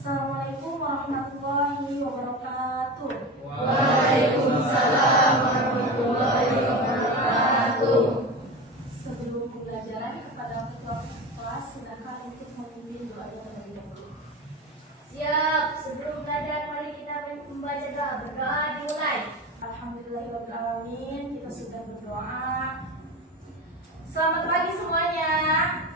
Assalamualaikum warahmatullahi wabarakatuh. Waalaikumsalam warahmatullahi wabarakatuh. Sebelum pembelajaran kepada ketua kelas, silakan untuk memimpin doa terlebih dahulu. Siap, sebelum belajar mari kita membaca doa. Berdoa dimulai. Alhamdulillahirrahmanirrahim. Kita sudah berdoa. Selamat pagi semuanya.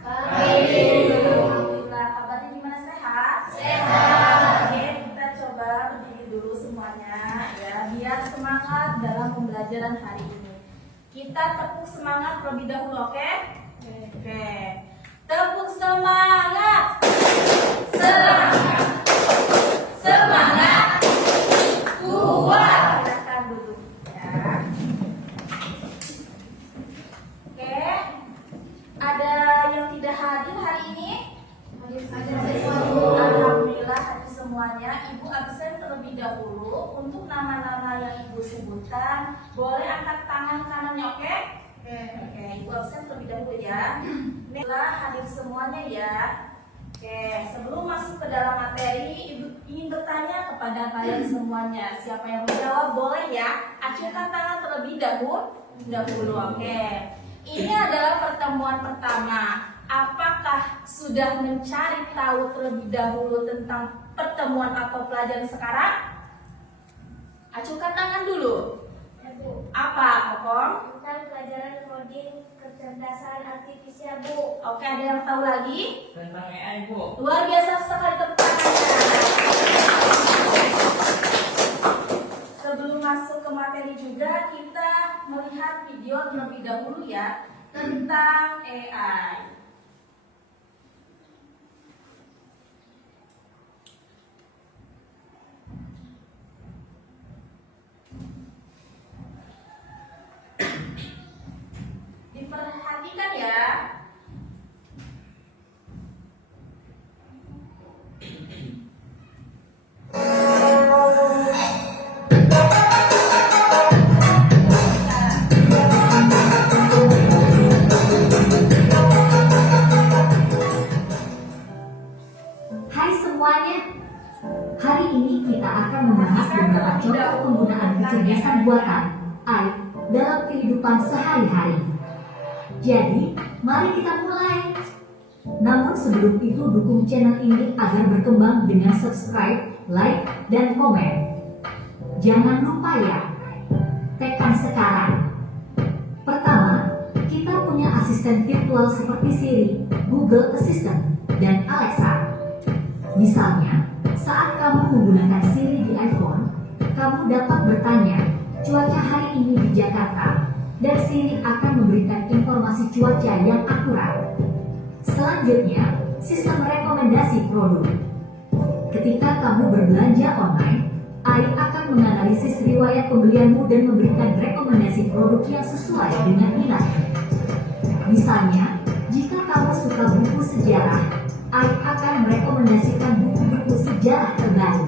Alhamdulillah. Kabarnya gimana, sehat? Sehat. Oke, kita coba berdiri dulu semuanya ya, biar semangat dalam pembelajaran hari ini. Kita tepuk semangat terlebih dahulu, oke? Oke. Tepuk semangat. Semangat. Semangat. Kuat. Silakan duduk ya. Oke. Ada yang tidak hadir hari ini? Alhamdulillah hadir semuanya. Ibu absen terlebih dahulu. Untuk nama-nama yang ibu sebutkan, boleh angkat tangan kanannya, oke? Oke, ibu absen terlebih dahulu ya. Alhamdulillah hadir semuanya ya. Oke, sebelum masuk ke dalam materi, ibu ingin bertanya kepada kalian semuanya. Siapa yang menjawab boleh ya. Acungkan tangan terlebih dahulu. Oke. Ini adalah pertemuan pertama. Apakah sudah mencari tahu terlebih dahulu tentang pertemuan atau pelajaran sekarang? Acungkan tangan dulu. Apa, Kokong? Tentang pelajaran coding kecerdasan artifisial, Bu. Oke, ada yang tahu lagi? Tentang AI, Bu. Luar biasa sekali tepuk tangannya. Sebelum masuk ke materi juga, kita melihat video terlebih dahulu ya tentang AI. Diperhatikan ya. Hai semuanya, hari ini kita akan membahas beberapa contoh penggunaan kecerdasan buatan AI dalam kehidupan sehari-hari. Jadi, mari kita mulai. Namun sebelum itu dukung channel ini agar berkembang dengan subscribe, like, dan komen. Jangan lupa ya, tekan sekarang. Pertama, kita punya asisten virtual seperti Siri, Google Assistant, dan Alexa. Misalnya, saat kamu menggunakan Siri di iPhone, kamu dapat bertanya, cuaca hari ini di Jakarta, dan Siri akan memberikan informasi cuaca yang akurat. Selanjutnya, sistem rekomendasi produk. Ketika kamu berbelanja online, AI akan menganalisis riwayat pembelianmu dan memberikan rekomendasi produk yang sesuai dengan minat. Misalnya, jika kamu suka buku sejarah, AI akan merekomendasikan buku-buku sejarah terbaru.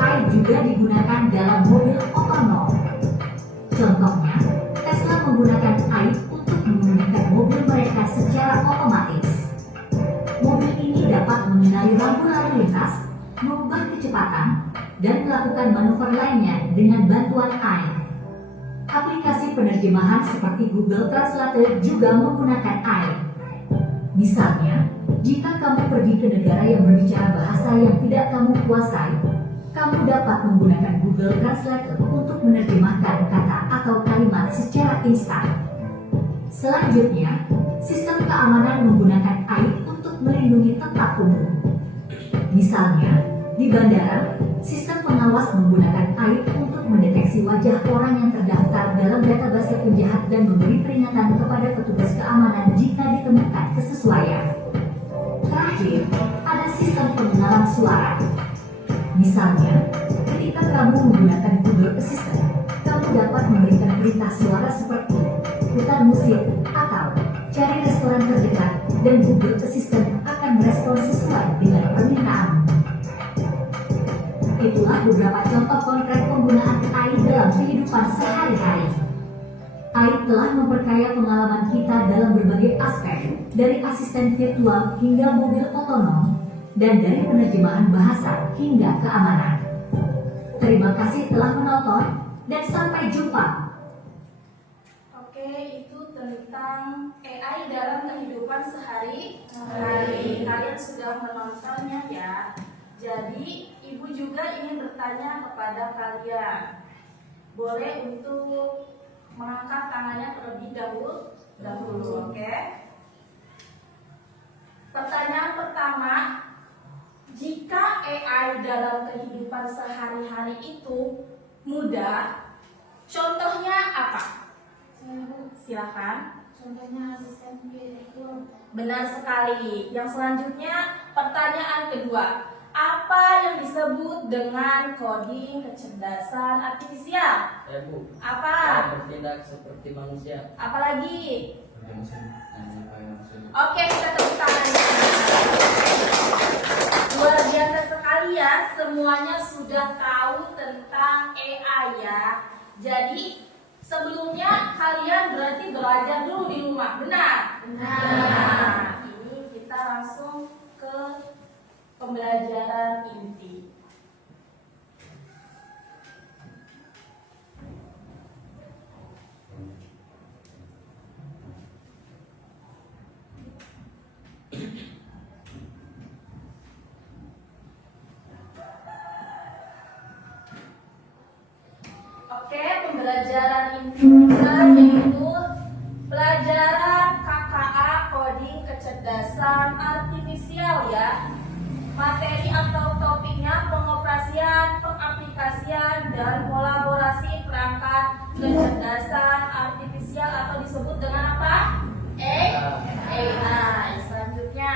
AI juga digunakan dalam mobil otonom. Contohnya, Tesla menggunakan AI untuk mengemudikan mobil mereka secara otomatis. Mobil ini dapat mengenali rambu lalu lintas, mengubah kecepatan, dan melakukan manuver lainnya dengan bantuan AI. Aplikasi penerjemahan seperti Google Translate juga menggunakan AI. Misalnya, jika kamu pergi ke negara yang berbicara bahasa yang tidak kamu kuasai, kamu dapat menggunakan Google Translate untuk menerjemahkan kata atau kalimat secara instan. Selanjutnya, sistem keamanan menggunakan AI untuk melindungi tempat umum. Misalnya, di bandara, sistem pengawas menggunakan AI untuk mendeteksi wajah orang yang terdaftar dalam database penjahat dan memberi peringatan kepada petugas keamanan jika ditemukan kesesuaian. Terakhir, ada sistem pengenalan suara. Misalnya, ketika kamu menggunakan Google Assistant, kamu dapat memberikan perintah suara seperti putar musik atau cari restoran terdekat, dan Google Assistant akan merespons sesuai dengan permintaan. Itulah beberapa contoh konkret penggunaan AI dalam kehidupan sehari-hari. AI telah memperkaya pengalaman kita dalam berbagai aspek, dari asisten virtual hingga mobil otonom, dan dari penerjemahan bahasa hingga keamanan. Terima kasih telah menonton dan sampai jumpa. Oke, itu tentang AI dalam kehidupan sehari-hari. Kalian sudah menontonnya ya. Jadi, Ibu juga ingin bertanya kepada kalian. Boleh untuk mengangkat tangannya terlebih dahulu, oke? Pertanyaan pertama, jika AI dalam kehidupan sehari-hari itu mudah, contohnya apa? Silakan. Contohnya asisten direktur. Benar sekali. Yang selanjutnya, pertanyaan kedua, apa yang disebut dengan coding kecerdasan artifisial? Bu, Apa? bertindak seperti manusia. Apalagi? Oke, kita tepuk tangan. Luar biasa sekali ya, semuanya sudah tahu tentang AI ya. Jadi sebelumnya kalian berarti belajar dulu di rumah, benar? Nah, ini kita langsung ke pembelajaran inti. Oke, pembelajaran inti kita yaitu pelajaran KKA coding kecerdasan artifisial ya. Materi atau topiknya pengoperasian, pengaplikasian, dan kolaborasi perangkat kecerdasan artifisial atau disebut dengan apa? AI. Selanjutnya,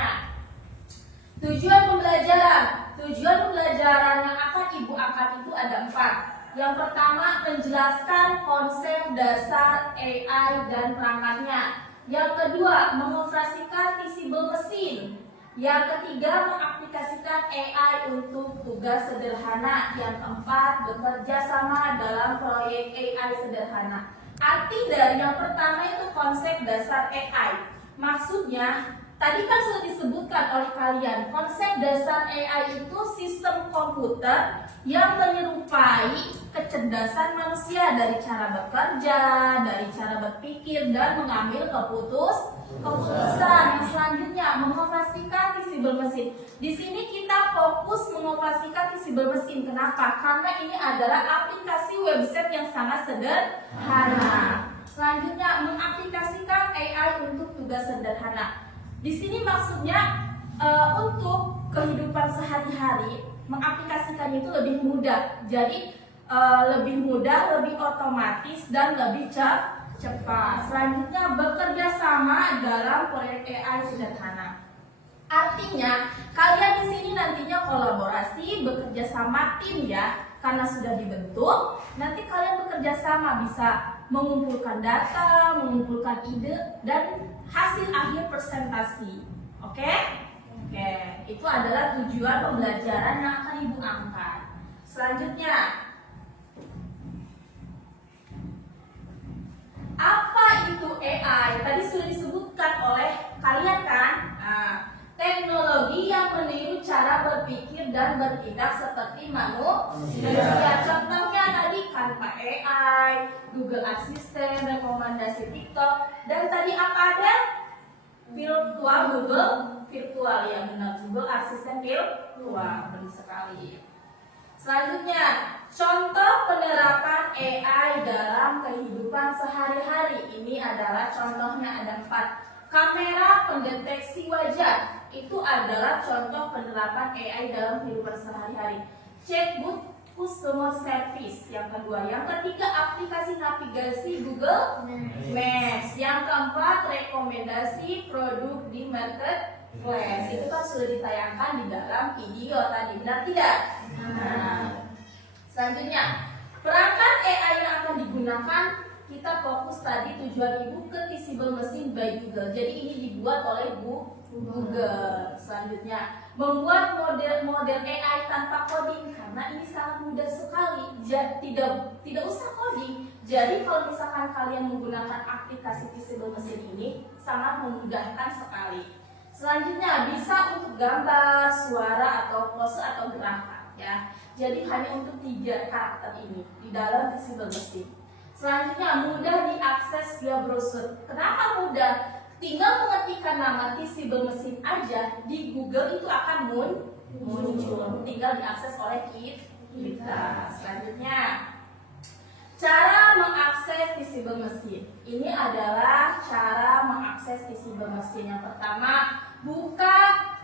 tujuan pembelajaran. Tujuan pembelajaran yang akan Ibu angkat itu ada 4. Yang pertama, menjelaskan konsep dasar AI dan perangkatnya. Yang kedua, mengoperasikan visible mesin. Yang ketiga, mengaplikasikan AI untuk tugas sederhana. Yang keempat, bekerja sama dalam proyek AI sederhana. Arti dari yang pertama itu konsep dasar AI. Maksudnya, tadi kan sudah disebutkan oleh kalian, konsep dasar AI itu sistem komputer yang menyerupai kecerdasan manusia dari cara bekerja, dari cara berpikir dan mengambil keputusan. Yang selanjutnya, mengoperasikan visible mesin. Di sini kita fokus mengoperasikan visible mesin. Kenapa? Karena ini adalah aplikasi website yang sangat sederhana. Selanjutnya, mengaplikasikan AI untuk tugas sederhana. Di sini maksudnya untuk kehidupan sehari-hari mengaplikasikan itu lebih mudah. Jadi lebih mudah, lebih otomatis dan lebih cepat. Selanjutnya, bekerja sama dalam proyek AI sederhana. Artinya kalian di sini nantinya kolaborasi, bekerja sama tim ya. Karena sudah dibentuk, nanti kalian bekerja sama bisa mengumpulkan data, mengumpulkan ide dan hasil akhir presentasi. Oke? Oke, itu adalah tujuan pembelajaran yang akan Ibu angkat. Selanjutnya, apa itu AI? Tadi sudah disebutkan oleh kalian kan? Nah, teknologi yang meniru cara berpikir dan bertindak seperti manusia. Contohnya tadi Canva AI, Google Assistant, rekomendasi TikTok, dan tadi apa ada? Virtual Google virtual ya, benar, Google Assistant virtual. Benar sekali. Selanjutnya, contoh penerapan AI dalam kehidupan sehari-hari. Ini adalah contohnya ada 4. Kamera pendeteksi wajah. Itu adalah contoh penerapan AI dalam kehidupan sehari-hari. Chatbot customer service. Yang kedua, yang ketiga aplikasi navigasi Google Maps. Yang keempat, rekomendasi produk di marketplace. Itu kan sudah ditayangkan di dalam video tadi, benar tidak? Nah, selanjutnya, perangkat AI yang akan digunakan, kita fokus tadi tujuan Ibu ke visible mesin by Google. Jadi ini dibuat oleh Google. Selanjutnya, membuat model AI tanpa coding karena ini sangat mudah sekali. Tidak usah coding. Jadi kalau misalkan kalian menggunakan aplikasi visible mesin ini sangat memudahkan sekali. Selanjutnya bisa untuk gambar, suara, atau pose atau gerakan ya. Jadi hanya untuk 3 karakter ini di dalam visible mesin. Selanjutnya mudah diakses via browser. Kenapa mudah? Tinggal mengetikkan nama visible mesin aja di Google itu akan muncul. Tinggal diakses oleh kita. Selanjutnya cara mengakses visible mesin. Ini adalah cara mengakses visible mesin. Yang pertama, buka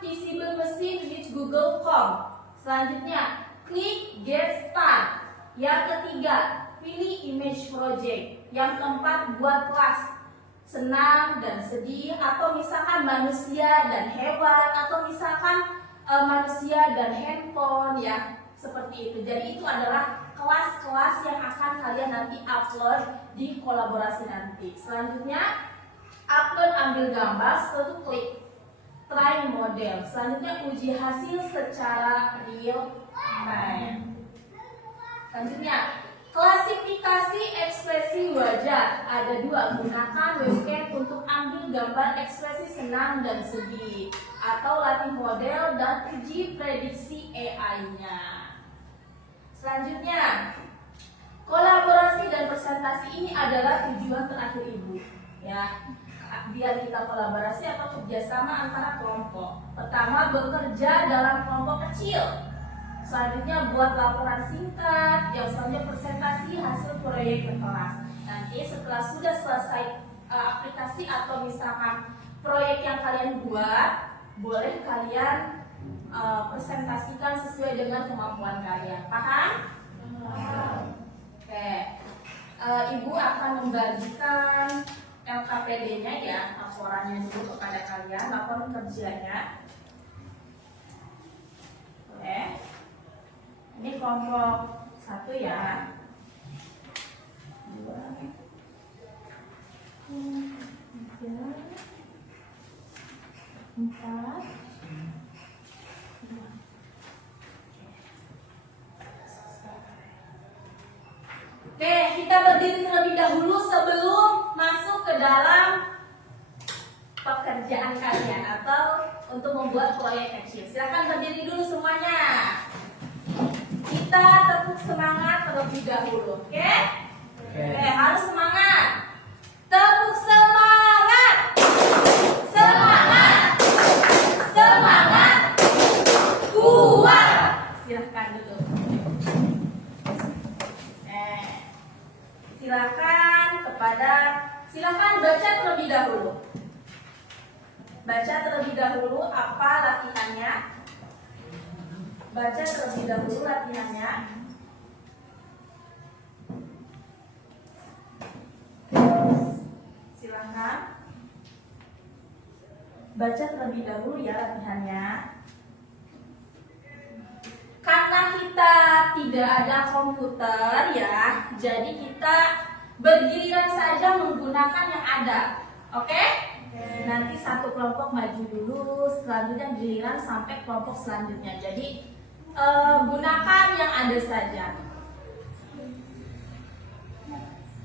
visible mesin di google.com. Selanjutnya, klik Get Start. Yang ketiga, pilih image project. Yang keempat, buat kelas senang dan sedih, atau misalkan manusia dan hewan, atau misalkan manusia dan handphone ya, seperti itu. Jadi itu adalah kelas-kelas yang akan kalian nanti upload di kolaborasi nanti. Selanjutnya, upload ambil gambar, setelah itu klik try model. Selanjutnya, uji hasil secara real time. Selanjutnya, klasifikasi ekspresi wajah. Ada 2, gunakan webcam untuk ambil gambar ekspresi senang dan sedih, atau latih model dan uji prediksi AI-nya. Selanjutnya, kolaborasi dan presentasi ini adalah tujuan terakhir Ibu ya. Biar kita kolaborasi atau kerjasama antara kelompok. Pertama, bekerja dalam kelompok kecil. Selanjutnya, buat laporan singkat. Yang selanjutnya, presentasi hasil proyek ke kelas. Nanti setelah sudah selesai aplikasi atau misalkan proyek yang kalian buat, boleh kalian presentasikan sesuai dengan kemampuan kalian. Paham? Oke. Ibu akan membagikan LKPD-nya ya, laporannya dulu kepada kalian, laporan kerjanya. Oke. Ini kelompok 1 ya. 2, 3, 4. Oke, kita berdiri terlebih dahulu sebelum masuk ke dalam pekerjaan kalian atau untuk membuat proyek kecil. Silakan berdiri dulu semuanya. Kita tepuk semangat terlebih dahulu, oke? Oke, harus semangat. Tepuk semangat. Semangat. Semangat. Kuat. Silahkan duduk. Silakan baca terlebih dahulu. Baca terlebih dahulu apa latihannya. Baca terlebih dahulu latihannya. Silakan baca terlebih dahulu ya latihannya. Karena kita tidak ada komputer ya, jadi kita bergiliran saja menggunakan yang ada. Oke? Nanti satu kelompok maju dulu, selanjutnya giliran sampai kelompok selanjutnya. Jadi gunakan yang ada saja.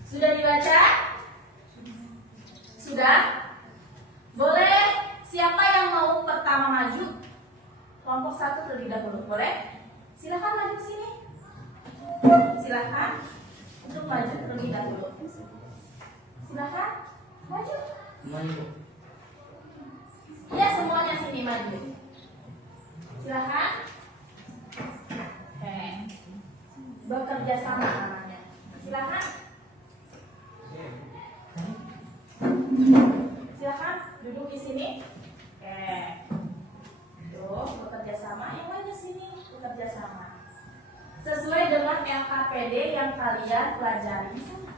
Sudah dibaca? Sudah? Boleh? Siapa yang mau pertama maju? Kelompok 1 terlebih dahulu. Boleh? Silakan maju ke sini. Silakan untuk maju terlebih dahulu. Silakan maju. Maju. Ya, semuanya sini maju. Silakan. Oke. Bekerja sama namanya. Silakan. Silakan duduk di sini. Oke. Tuh, bekerja sama. Yang lainnya sini bekerja sama. Sesuai dengan LKPD yang kalian pelajari di sana.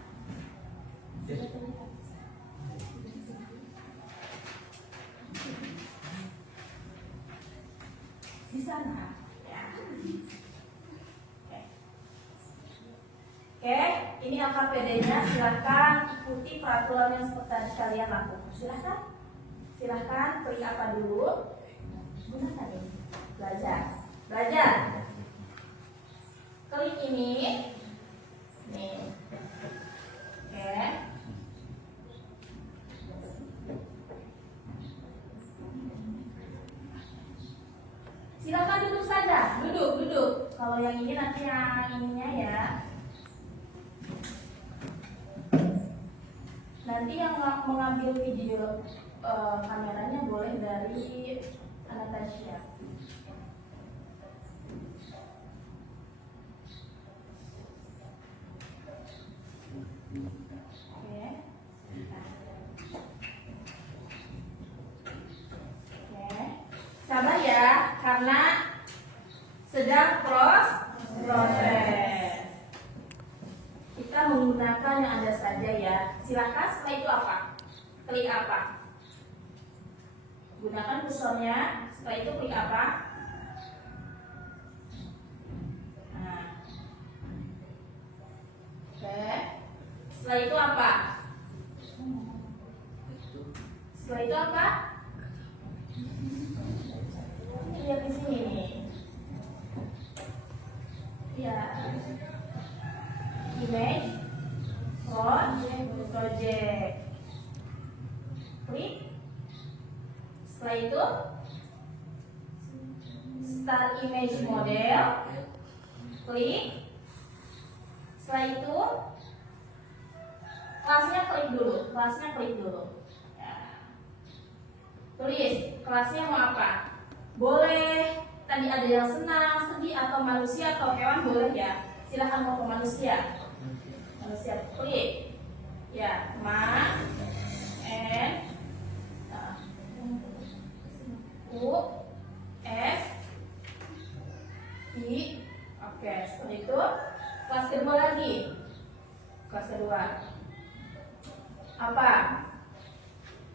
Di sana. Ya. Oke, ini LKPD-nya. Silakan ikuti peraturan yang seperti tadi kalian lakukan. Silakan. Silakan klik apa dulu? Gunakan ini. Belajar. Belajar. Klik ini. Nih. Oke. Kalau yang ini nanti yang ininya ya. Nanti yang mengambil video kameranya boleh dari Anastasia. Oke. Oke. Sabar ya, karena sedang proses. Kita menggunakan yang ada saja ya. Silakan setelah itu apa? Klik apa? Gunakan kursornya. Setelah itu klik apa? Nah. Oke. Setelah itu apa? Setelah itu apa? Lihat di sini nih. Ya. Image project. Klik. Setelah itu start image model. Klik. Setelah itu kelasnya klik dulu. Ya. Tulis kelasnya mau apa? Boleh tadi ada yang senang, sedih, atau manusia atau hewan, boleh ya. Silahkan mau ke manusia. Klik. Ya, U S I. Oke, setelah itu kelas kedua lagi. Kelas kedua. Apa?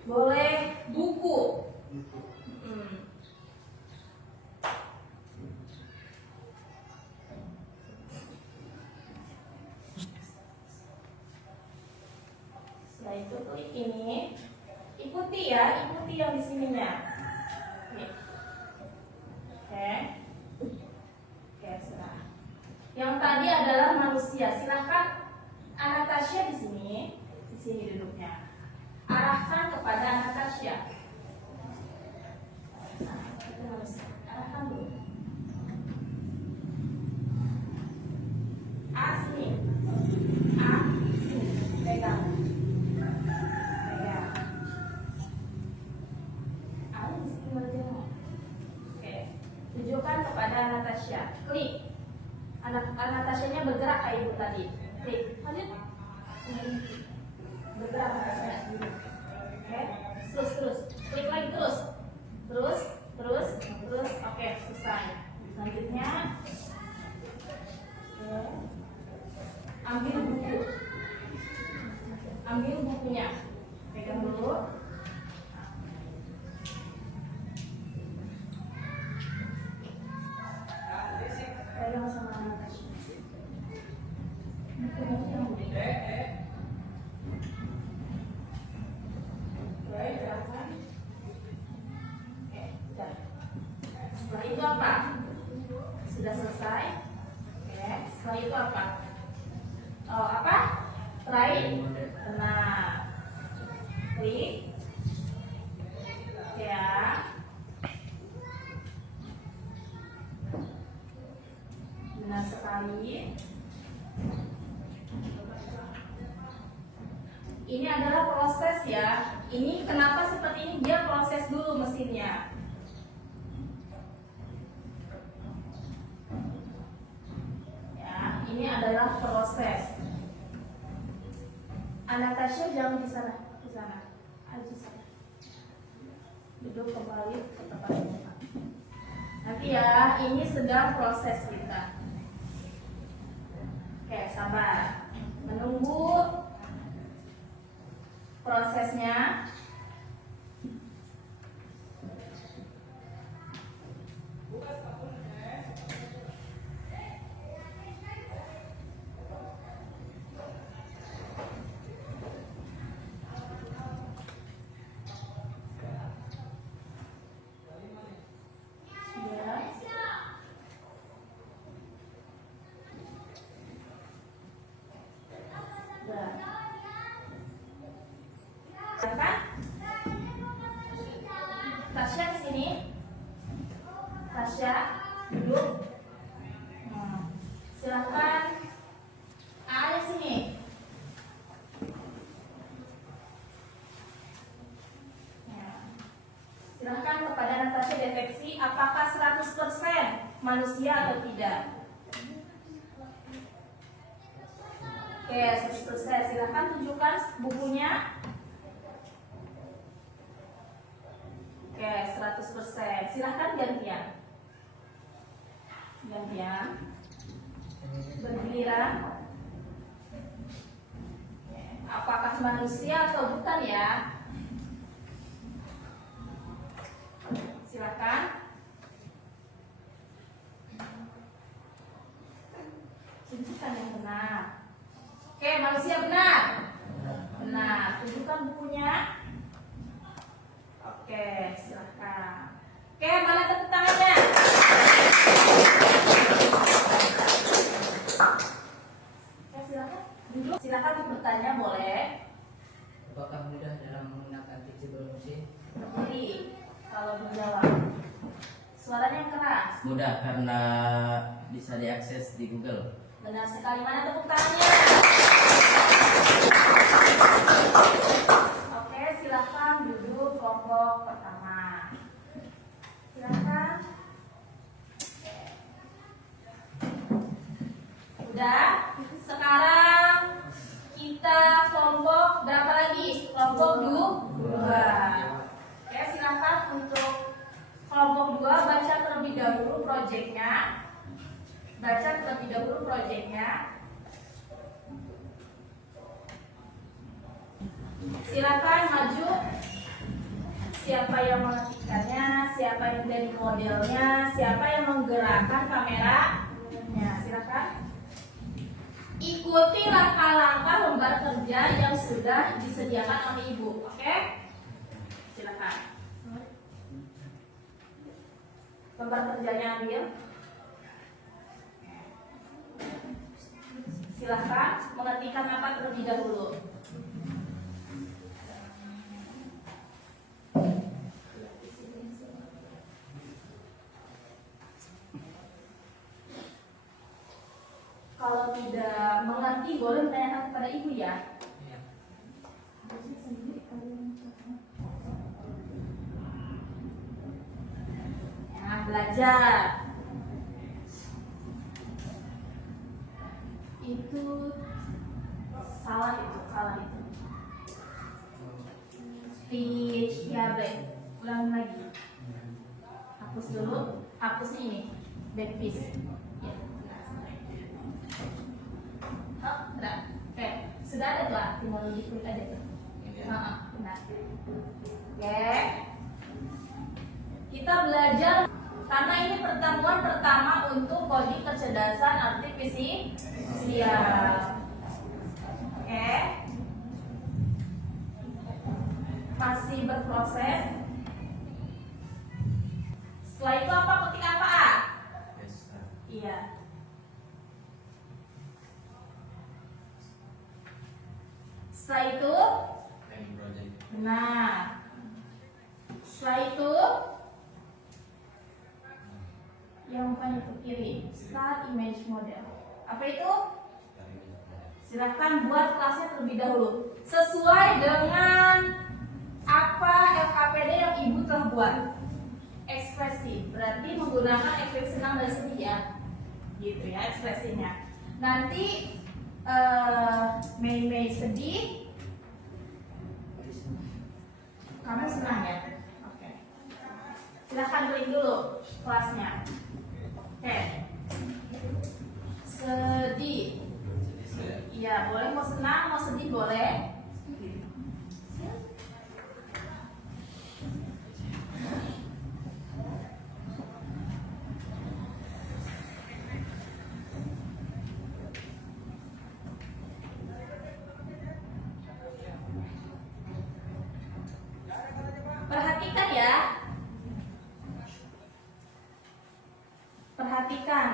Boleh buku. Setelah itu klik ini, ikuti yang di sininya. Oke, serah. Yang tadi adalah manusia. Silahkan Anastasia di sini duduknya. Arahkan kepada Anastasia. Nah, itu manusia. Arahkan dulu. Sini. Sini. Pegang. Tunjukkan kepada Anastasia. Klik. Anastasianya bergerak kayak ibu tadi. Klik. Lanjut. Bergerak Anastasia. Oke. Terus. Klik lagi terus. Oke, selesai. Selanjutnya ambil bukunya. Pegang dulu. Pegang sama Anastasia. Setelah itu apa? Sudah selesai. Oke. Setelah itu apa? Try. Benar. Klik. Ya. Benar sekali. Ini adalah proses ya. Ini kenapa seperti ini? Dia proses dulu mesinnya. Ya, ini adalah proses. Anastasia jangan di sana. Ayo di sana. Duduk kembali ke tempat semula. Nanti ya, ini sedang proses kita. Oke, sabar. Menunggu prosesnya. Tasya di sini. Tasya duduk. mendeteksi apakah 100% manusia atau tidak. Oke, 100%. Silahkan tunjukkan bukunya. Oke, 100%. Silahkan gantian. Gantian. Bergiliran. Apakah manusia atau bukan ya? Silakan. Tunjukkan yang benar. Oke, manusia benar. Benar. Tunjukkan bukunya. Oke, silakan. Oke, mana tepuk tangannya? Oke, silakan. Duduk. Silakan bertanya boleh. Apakah mudah dalam menggunakan teachable machine? Berdiri kalau menjawab. Suaranya yang keras. Mudah karena bisa diakses di Google. Benar sekali. Mana tepuk tangannya? Oke, silakan duduk kelompok pertama. Silakan. Udah. Sekarang kita kelompok berapa lagi? Kelompok dua. Oke, silakan untuk kelompok 2 baca terlebih dahulu proyeknya. Baca terlebih dahulu proyeknya. Silakan maju. Siapa yang mengetikkannya, siapa yang menjadi modelnya, siapa yang menggerakkan kameranya. Silakan. Ikuti langkah-langkah lembar kerja yang sudah disediakan oleh Ibu. Oke? Silakan. Lembar kerjanya ambil. Silakan mengetikkan apa terlebih dahulu. Kalau tidak mengerti boleh menanyakan kepada ibu ya. Nah, belajar. Itu salah itu. Speech ya baik. Ulang lagi. Hapus dulu. Hapusnya ini. Backpiece. Ya. Oh, sudah. Oke, sudah ada tuh, tinggal diklik aja tuh. Benar. Oke. Kita belajar karena ini pertemuan pertama untuk kode kecerdasan artifisial. Oke. Masih berproses. Setelah itu apa? Ketik apa? Iya. Setelah itu, benar. Setelah itu, yang paling ke kiri, start image model. Apa itu? Silahkan buat kelasnya terlebih dahulu sesuai dengan apa LKPD yang ibu telah buat. Ekspresi berarti menggunakan ekspresi senang dan sedih ya, gitu ya ekspresinya. Nanti Mei sedih, kamu senang ya? Oke. Silahkan klik dulu kelasnya. Oke. Sedih. Iya, boleh mau senang, mau sedih boleh. Perhatikan ya. Perhatikan.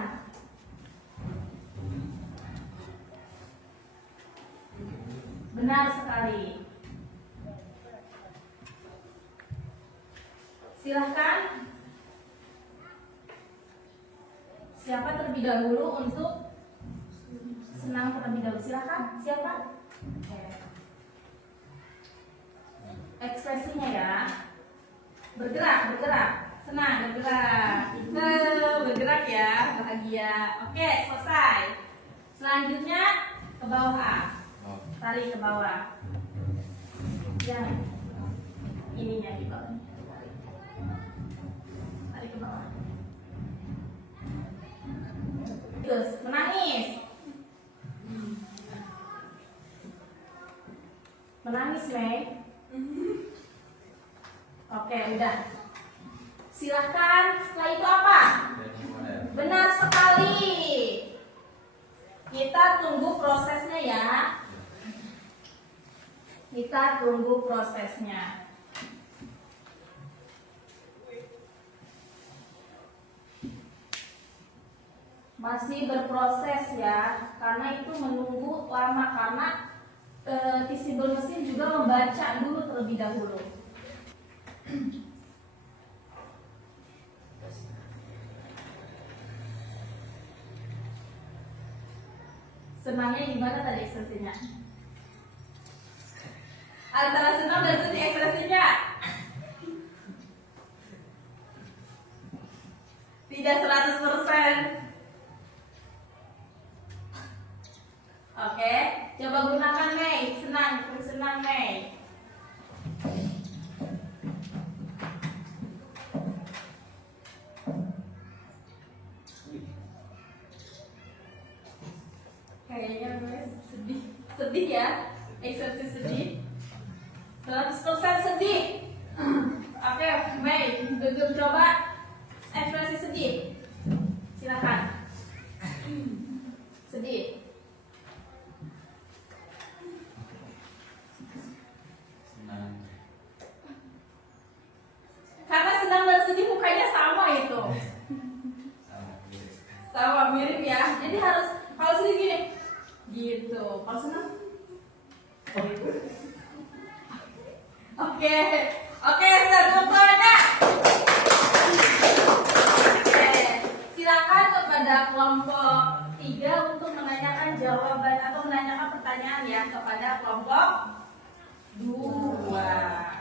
Benar sekali. Silahkan. Siapa terlebih dahulu untuk senang terlebih dahulu? Silahkan. Siapa? Ekspresinya ya. Bergerak. senang, bergerak. Itu bergerak ya, bahagia. Oke, selesai. Selanjutnya ke bawah. Tarik ke bawah. Yang ininya di bawah. Tarik ke bawah. Terus menangis. Menangis, Mei. Oke, udah. Silahkan. Setelah itu apa? Benar sekali. Kita tunggu prosesnya ya. Kita tunggu prosesnya. Masih berproses ya, karena itu menunggu lama karena visible mesin juga membaca dulu terlebih dahulu. Senangnya gimana tadi ekspresinya? Antara senang dan sedih ekspresinya? Tidak 100%. Oke, coba gunakan Mei. Senang Mei. Kayaknya guys sedih ya, ekspresi sedih. 100% sedih. Oke, Mei, coba ekspresi sedih. Silakan. Sedih. Karena senang dan sedih mukanya sama itu. Sama mirip ya. Jadi harus kalau sedih gini. Gitu. Kalau senang gitu. Oke, semuanya. Oke, silakan kepada kelompok 3 untuk menanyakan jawaban atau menanyakan pertanyaan ya kepada kelompok 2.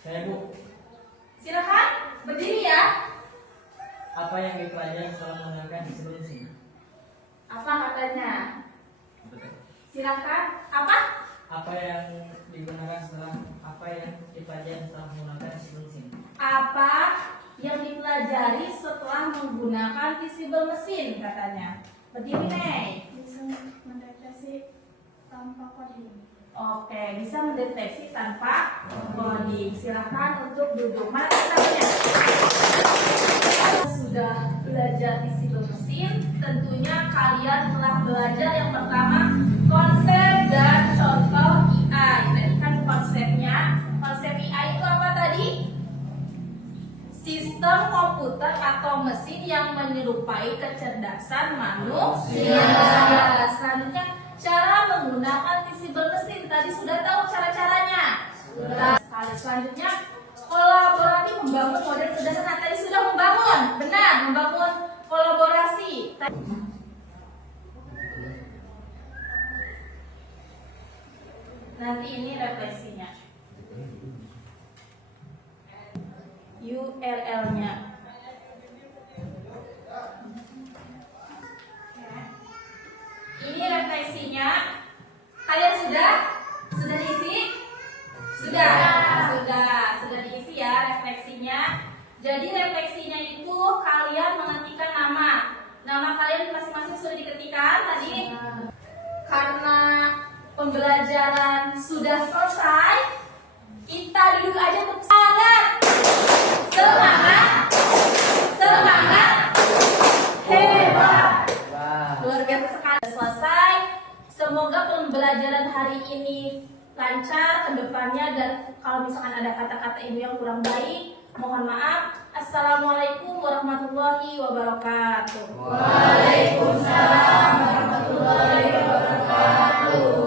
Saya Bu, Silakan berdiri ya. apa yang dipelajari setelah menggunakan visible mesin? Apa katanya? Silakan. Apa? Apa yang dipelajari setelah menggunakan visible mesin? Apa yang dipelajari setelah menggunakan visible mesin katanya? Berdiri Mei. Bisa mendeteksi tanpa coding. Oke, bisa mendeteksi tanpa coding. Silahkan untuk duduk. Mana pertanyaannya? Sudah belajar visible mesin, tentunya kalian telah belajar yang pertama konsep dan contoh AI. Tadi kan konsepnya, konsep AI itu apa tadi? Sistem komputer atau mesin yang menyerupai kecerdasan manusia. Selanjutnya cara menggunakan visible mesin. Tadi sudah tahu cara-caranya. Sudah. Selanjutnya kolaborasi membangun model sederhana. Tadi sudah membangun. Benar, membangun kolaborasi. Nanti ini refleksinya. URL-nya. Ini refleksinya. Kalian sudah diisi? Sudah diisi ya refleksinya. Jadi refleksinya itu kalian mengetikkan nama kalian masing-masing sudah diketikkan tadi. Karena pembelajaran sudah selesai, kita duduk aja untuk semangat, hebat. Luar biasa sekali. Selesai. Semoga pembelajaran hari ini lancar ke depannya, dan kalau misalkan ada kata-kata ibu yang kurang baik, mohon maaf. Assalamualaikum warahmatullahi wabarakatuh. Waalaikumsalam warahmatullahi wabarakatuh.